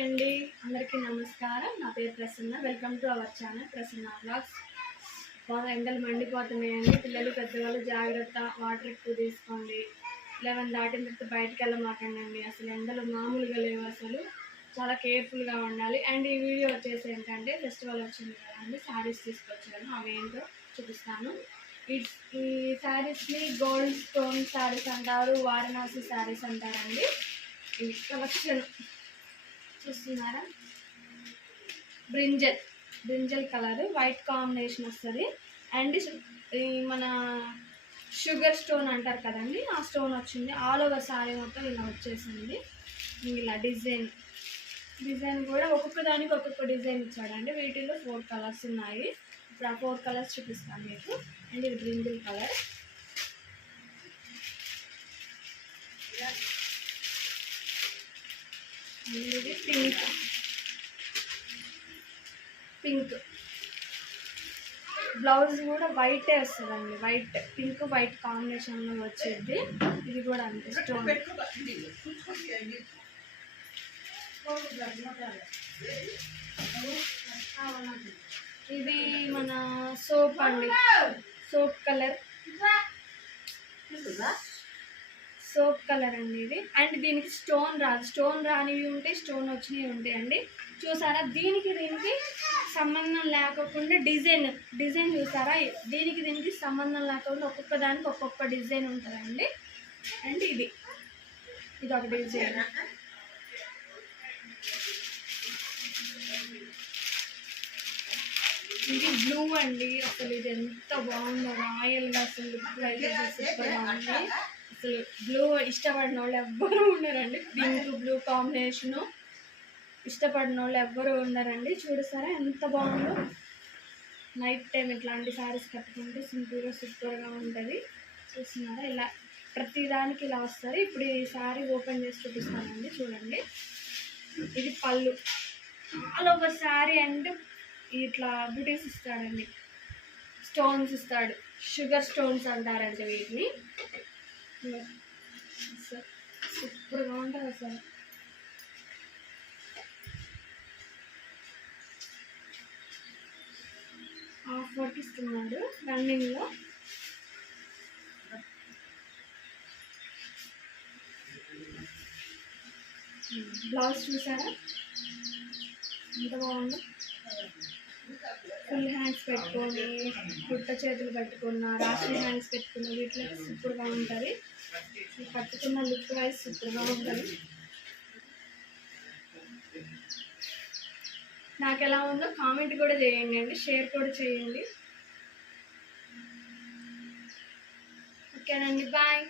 అండి, అందరికీ నమస్కారం. నా పేరు Prasanna. Welcome to our channel Prasanna vlogs. బాగా ఎండలు మండిపోతున్నాయండి. పిల్లలు పెద్దవాళ్ళు జాగ్రత్త, వాటర్ ఎక్కువ తీసుకోండి. 11 దాటిన తర్వాత బయటకు వెళ్ళమాకండి. అసలు ఎండలు మామూలుగా లేవు. అసలు చాలా కేర్ఫుల్గా ఉండాలి. అండ్ ఈ వీడియో వచ్చేసి ఏంటంటే ఫెస్టివల్ వచ్చింది కదా అండి, శారీస్ తీసుకొచ్చాను. అవి ఏంటో చూపిస్తాను. ఈ శారీస్ని గోల్డ్ స్టోన్ శారీస్ అంటారు, వారణాసి శారీస్ అంటారండి. ఈ కలెక్షన్ చూస్తున్నారా, బ్రింజల్ కలర్ వైట్ కాంబినేషన్ వస్తుంది. అండ్ మన షుగర్ స్టోన్ అంటారు కదండి, ఆ స్టోన్ వచ్చింది. ఆల్ ఓవర్ శారీ మొత్తం ఇలా వచ్చేసింది. ఇలా డిజైన్ కూడా ఒక్కొక్క దానికి ఒక్కొక్క డిజైన్ ఇచ్చాడండి. వీటిలో 4 కలర్స్ ఉన్నాయి. ఇప్పుడు ఆ 4 కలర్స్ చూపిస్తాను మీకు. అండ్ ఇది బ్రింజల్ కలర్, ఇది పింక్ బ్లౌజ్ కూడా వైటే వస్తుందండి. వైట్ కాంబినేషన్లో వచ్చేది. ఇది కూడా అంతే స్టోన్. ఇది మన సోప్ అండి, సోప్ కలర్ అండి ఇది. అండ్ దీనికి స్టోన్ రాదు. స్టోన్ రానివి ఉంటాయి, స్టోన్ వచ్చినవి ఉంటాయండి. చూసారా, దీనికి సంబంధం లేకుండా డిజైన్ చూసారా, దీనికి సంబంధం లేకుండా ఒక్కొక్క దానికి ఒక్కొక్క డిజైన్ ఉంటుందండి. అండ్ ఇది ఒక డిజైన్. ఇది బ్లూ అండి. అసలు ఇది ఎంత బాగుందో, రాయల్గా అసలు సూపర్గా ఉంది. అసలు బ్లూ ఇష్టపడిన వాళ్ళు ఎవ్వరూ ఉండరండి. పింక్ బ్లూ కాంబినేషను ఇష్టపడిన వాళ్ళు ఎవ్వరూ ఉండరండి. చూడసారా ఎంత బాగుందో. నైట్ టైం ఇట్లాంటి శారీస్ కట్టుకుంటే సింపుల్గా సూపర్గా ఉంటుంది. చూస్తున్నారా, ఇలా ప్రతిదానికి ఇలా వస్తుంది. ఇప్పుడు ఈ శారీ ఓపెన్ చేసి చూపిస్తానండి, చూడండి. ఇది పళ్ళు, ఆల్ ఓవర్ శారీ. అండ్ ఇట్లా బ్యూటీస్ ఇస్తాడండి, స్టోన్స్ ఇస్తాడు. షుగర్ స్టోన్స్ అంటారండి వీటిని. సూపర్గా ఉంటుంది అసలు. ఆఫర్ ఇస్తున్నాడు రన్నింగ్లో. బ్లౌజ్ చూసారా ఎంత బాగుందో. ఫుల్ హ్యాండ్స్ పెట్టుకొని, పుట్ట చేతులు పెట్టుకున్న, రాష్ట్ర హ్యాండ్స్ పెట్టుకున్న వీటిలో సూపర్గా ఉంటుంది. కట్టుకున్న లుక్ వైజ్ సూపర్గా ఉంటుంది. నాకు ఎలా ఉందో కామెంట్ కూడా చేయండి అండి, షేర్ కూడా చేయండి. ఓకేనండి, బాయ్.